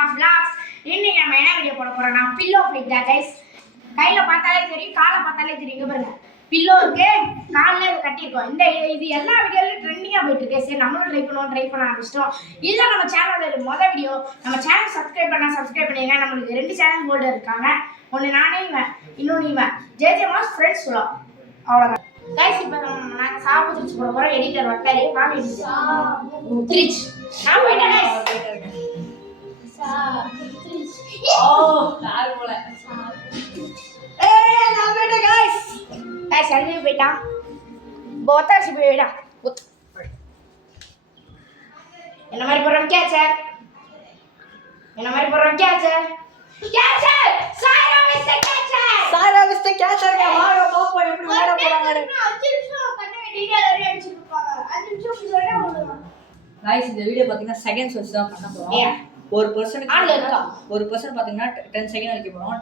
மாமா vlogs. இன்னைக்கு நம்ம என்ன வீடியோ போட போறோம்னா பில்லோ ஃபைட் தான் गाइस. கையில பார்த்தாலே தெரியும், காலை பார்த்தாலே தெரியும். பாருங்க, பில்லோ இருக்கு, கால்ல இது கட்டியிருக்கோம். இது எல்லா வீடியோலயும் ட்ரெண்டிங்கா போயிட்டு இருக்கு. சரி நம்மளும் ட்ரை பண்ண ஆரம்பிச்சிட்டோம். இதுதான் நம்ம சேனலோட முதல் வீடியோ. நம்ம சேனல் சப்ஸ்கிரைப் பண்ணிருங்க. நம்மளுக்கு 2 சேனல் ஹோல்டர் இருக்காங்க. ஒன்னு நானே இவன், இன்னொன்னு இவன். ஜேஜே மாஸ் ஃப்ரெண்ட்ஸ் சொல்லலாம். அவ்வளவுதான் गाइस. இப்போ நாங்க சாப்பிட்டு போட போறோம். எடிட்டர் வட்டாரி வாங்க எடிட்டர் நான் போயிட்டேன் गाइस. யாரு போல நான் போயிட்டேன் गाइस. சரி போயிட்டான். போத்தாசி போயிடா. என்ன மாதிரி போறோம் கேச்சர். சாய்ரா மிஸ்டர் கேச்சர் வாங்க பாப்போம் எப்படி ஓட போறாங்க. 5 நிமிஷம் கண்ண டீடைல் வரைய அடிச்சிருப்பாங்க. 5 நிமிஷம் வரைய ஓடுவாங்க. गाइस இந்த வீடியோ பாத்தீங்கன்னா செகண்ட்ஸ் வச்சு தான் பண்ண போறோம். ஒரு பர்சன் பாத்தீங்கன்னா 10 செகண்ட் வைக்க போறோம்.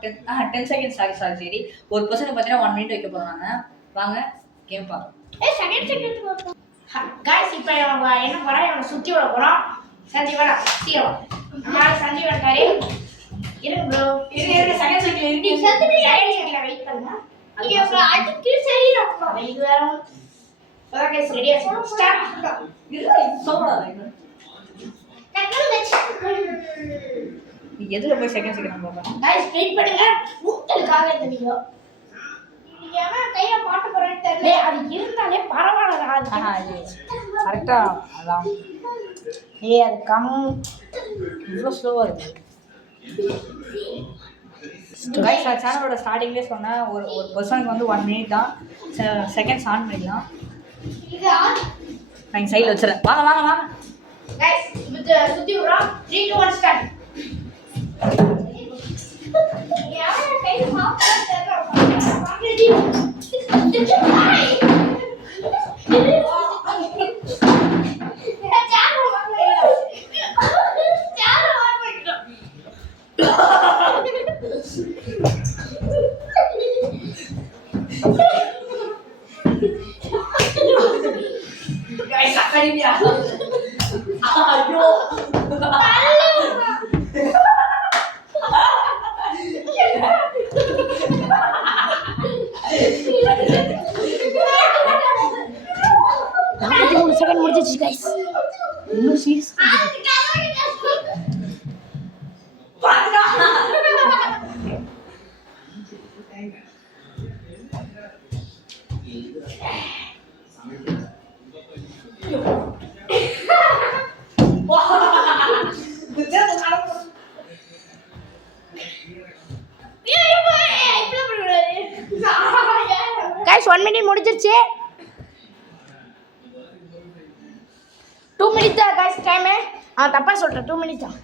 10 செகண்ட் சரி. ஒரு பர்சன் பாத்தீங்கன்னா 1 மினிட் வைக்க போறோம். நாங்க வாங்க கேம் பாப்போம். செகண்ட் வரணும். गाइस இப்போ என்ன போறோம்? இவனை சுத்தி விட போறோம். சஞ்சீவடா சீரோ. நம்ம சஞ்சீவ் வட்டாரி இருங்க ப்ரோ. இரு செகண்ட் செகண்ட் இருக்கு. செகண்ட் வெயிட் பண்ணுங்க. நீங்க அடுத்து சரிடா. இது வேற ஓகே गाइस ரெடியா ஸ்டார்ட். இரு சோடா நீ எதுல போய் செகண்ட் பாப்போம். गाइस வெயிட் பண்ணுங்க. ஊட்டலுக்காக இந்த வீடியோ. ஏன் கைய மாட்ட போறேன்னு தெரியல. அது இருந்தாலே பரவாயில்லை. அது கரெக்ட்டா அதான். அது கம் இவ்வளவு ஸ்லோவா இருக்கு. गाइस சேனலோட ஸ்டார்டிங்லயே சொன்ன ஒரு பர்சனுக்கு வந்து 1 மினிட் தான். செகண்ட்ஸ் ஆன் பண்ணிடலாம். இது நான் சைடுல வச்சிரேன். வாங்க गाइस சுத்தி விடுறோம். 3 2 1 ஸ்டார்ட். யாரா கையில மாப்பா தெரியல. வாங்கடி. गाइस அக்கறியா ஐயோ செகண்ட் முடிஞ்சிச்சு गाइस. இன்னும் சீரியஸ் गाइस 1 மினிட் முடிஞ்சிருச்சு. 2 மினிட் தான் गाइस டைம். தப்பா சொல்றேன். 2 மினிட் தான்.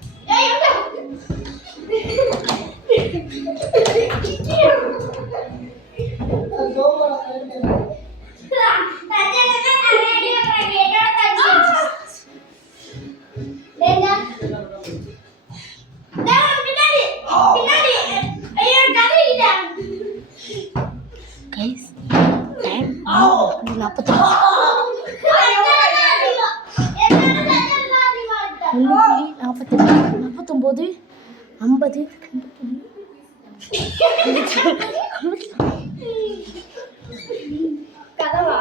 गाइस டைம் 49 50 கதவா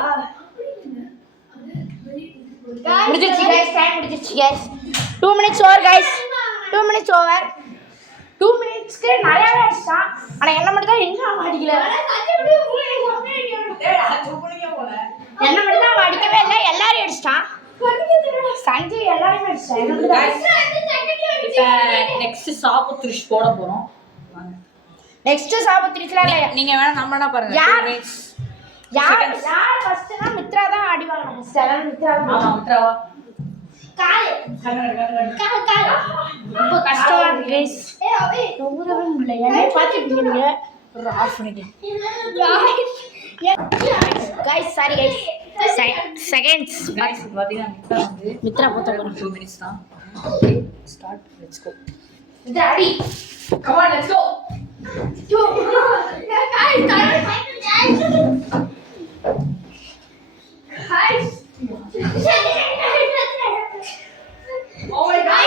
முடிஞ்சிருச்சு गाइस. டைம் முடிஞ்சிருச்சு guys. 2 minutes over guys. 2 minutes over. 2 மினிட்ஸ்க்கு நிறைய அடிச்சான். ஆனா என்ன மட்டும் தான் இன்னும் அடிக்கல. என்ன மட்டும் தான் அடிக்கவே இல்லை. எல்லாரும் அடிச்சிட்டான். சஞ்சய் எல்லாரும் அடிச்சிட்டான். நெக்ஸ்ட் சாபத்ரிஷ் போட போறோம். நெக்ஸ்ட் சாபத்ரிஷ்ல நீங்க வேணா நம்மளா பாருங்க. யார் ஃபர்ஸ்ட்னா மித்ரா தான் அடி வாங்கணும். ஃபர்ஸ்ட் அதான் மித்ரா. ஆமா மித்ராவா. கால் ரொம்ப கஷ்டமா இருக்கு गाइस. நவுறவே முடியல. என்னை பாத்துட்டீங்க நீங்க. ஒரு ஆஃப் பண்ணிட்டேன் guys. Sorry guys. Seconds guys பாத்தீங்கன்னா மித்ரா போட்ட 2 மினிட்ஸ் தான். Okay start. Let's go. Daddy, come on, let's go. Oh my God.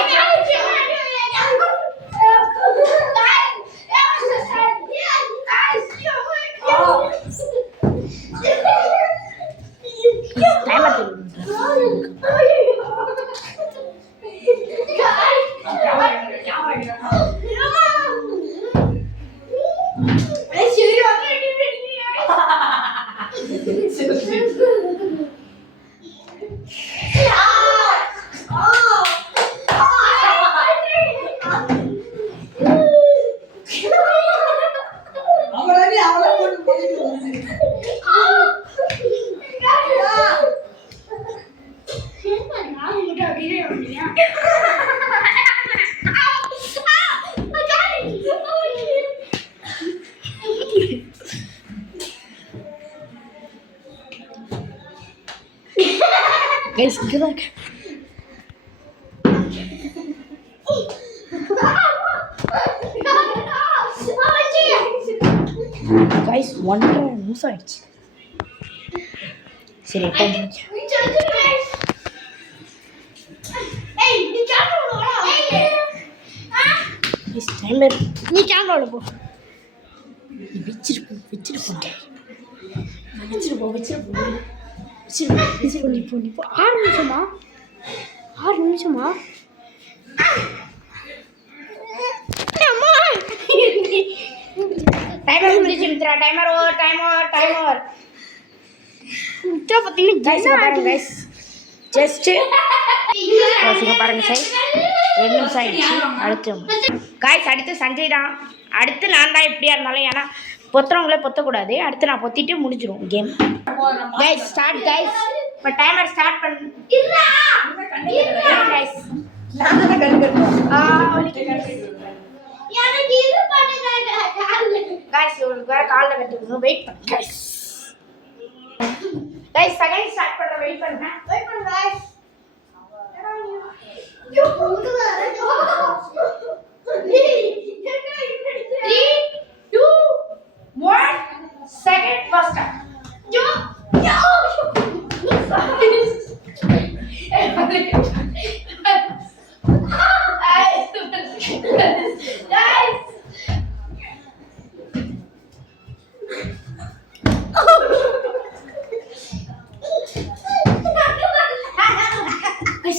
Guys இங்கே தான் இருக்கு. கைஸ் 1.5 நிமிஷம் ஆயிடுச்சு. சரி இப்போ டைமர் நீ கேமராவில் போ. வச்சிருப்போம் நீ போ. 6 நிமிஷமா டைமர் முடிஞ்சிச்சு மித்ரா. Timer over. மித்ரா பார்த்தீங்கன்னா கைஸ் ஜஸ்ட் பாருங்க சைஸ் 2 நிமிஷம் ஆயிடுச்சு. அடுத்து சஞ்சய் தான். அடுத்து நான் தான் எப்படியா இருந்தாலும், ஏன்னா பொத்துறவங்களே பொத்தக்கூடாது. அடுத்து நான் பொத்திட்டு முடிஞ்சிடும் கேம். Guys start guys. இப்போ டைமர் ஸ்டார்ட் பண்ணு கைஸ். கைஸ் இவங்களுக்கு வேற காலில் கட்டுக்கணும். வெயிட் பண்ணு கைஸ். செகண்ட் ஸ்டார்ட் பண்ணுறேன். வெயிட் பண்ணுறேன் guys. 3, 2, 1 second first start.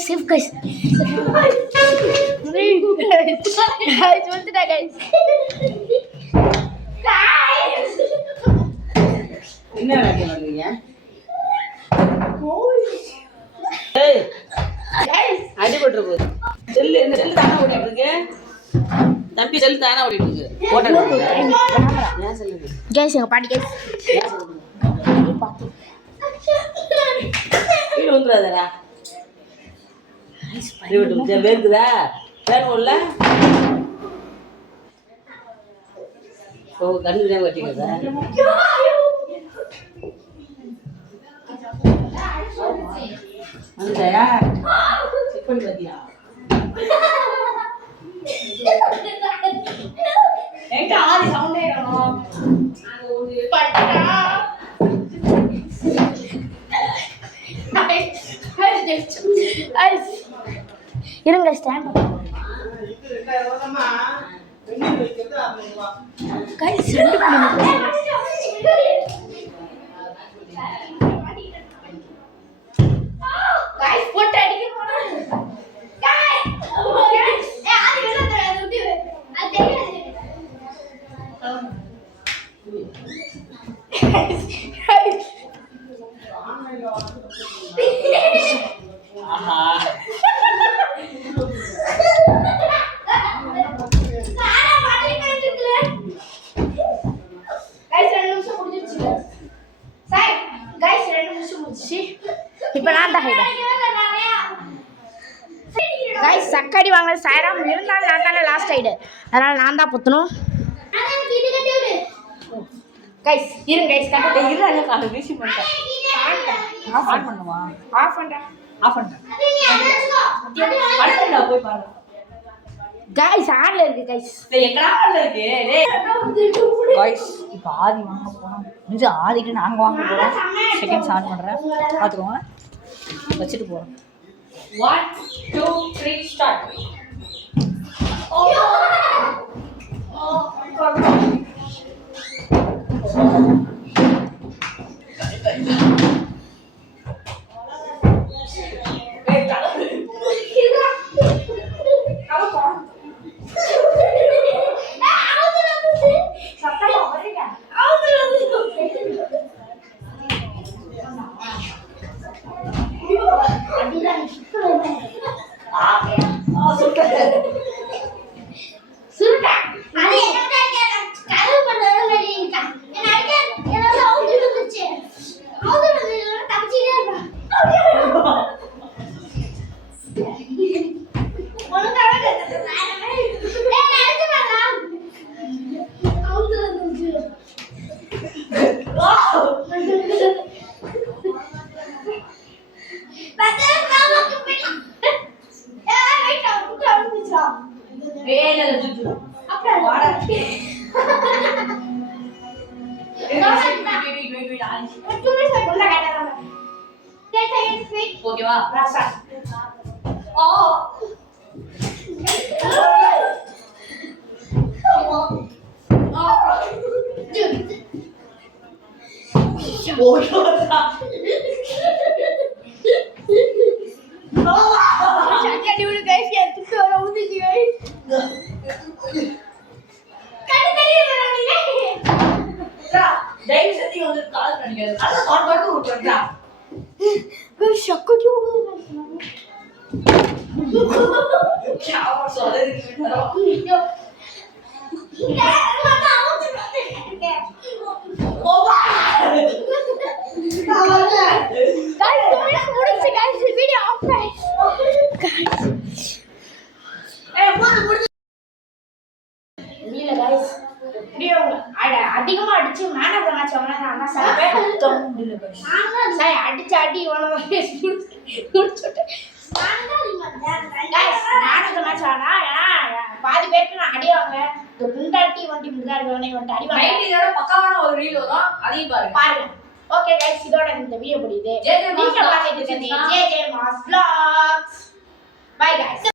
Safe guys. Guys, வந்துடா guys. என்ன வேலை பண்றீங்க? ஏய் Guys, அடிபட்டு போகுது. செல்லு இந்த செல்லு தானா ஓடிட்டு இருக்கு. தம்பி செல்லு தானா ஓடிட்டு இருக்கு. போட்டோ ஏன் செல்லு? guys எங்க பாட்டி guys. கீழ வந்துறாதடா. அடிபட்டு வேர்க்குதா? வேணும்ல? ஓ கண்ணு தான் வெட்டிக்கிறதா? வந்துடா. செக் பண்ணி பாத்தியா? எங்க ஆதி சவுண்டே காணோம். பட்டா. இருங்க ஸ்டாண்ட் கைஸ் ரெண்டு கைஸ் போட்டு அடிக்க போறாங்க கைஸ் அது என்ன தெரியாது விட்டு அது தெரியாது ஆஹா இப்போ நான் தான் கைஸ் சக்கடி வாங்கினது சாயராம் இருந்தாலும் நான் தானே லாஸ்ட் ஆயிடு, அதனால நான் தான் புத்தணும். கைஸ் இருங்க கைஸ் கட்ட இல்ல கால வீசி பண்ணிட்டேன். ஆன் பண்ணுவா? ஆஃப் பண்றேன். அடுத்தடா போய் பாரு. கைஸ் ஆன்ல இருக்கு கைஸ். டேய் எங்கடா ஆன்ல இருக்கு? டேய் கைஸ் இப்போ ஆதி வாங்க போறோம். நிஜ ஆதிக்கு நாங்க வாங்க போறோம். செகண்ட்ஸ் ஆன் பண்றேன். பாத்துக்கோங்க. வச்சிட்டு போறோம். 1 2 3 ஸ்டார்ட். ஓகேவா தயவு செஞ்சு வந்து கால் பண்ணிக்காது அதான் கால் பண்ணி விட்டுறா அதிகமா அடிச்சு மேன் ஆஃப் தி மேட்ச் வாங்கினா சார் அடிச்சு அடி முடிச்சுட்டு பாதி பேருக்கு நான் அடி வாங்க இந்த குண்டாட்டி வண்டி முருகா இருக்கவனே அடி வாங்க பக்காவான ஒரு ரீல் வரும் அதையும் பாருங்க ஓகே गाइस இதோட இந்த வீடியோ முடியுது JJ Mas நீங்க பார்த்துட்டு இருக்கீங்க JJ Mas Vlogs by guys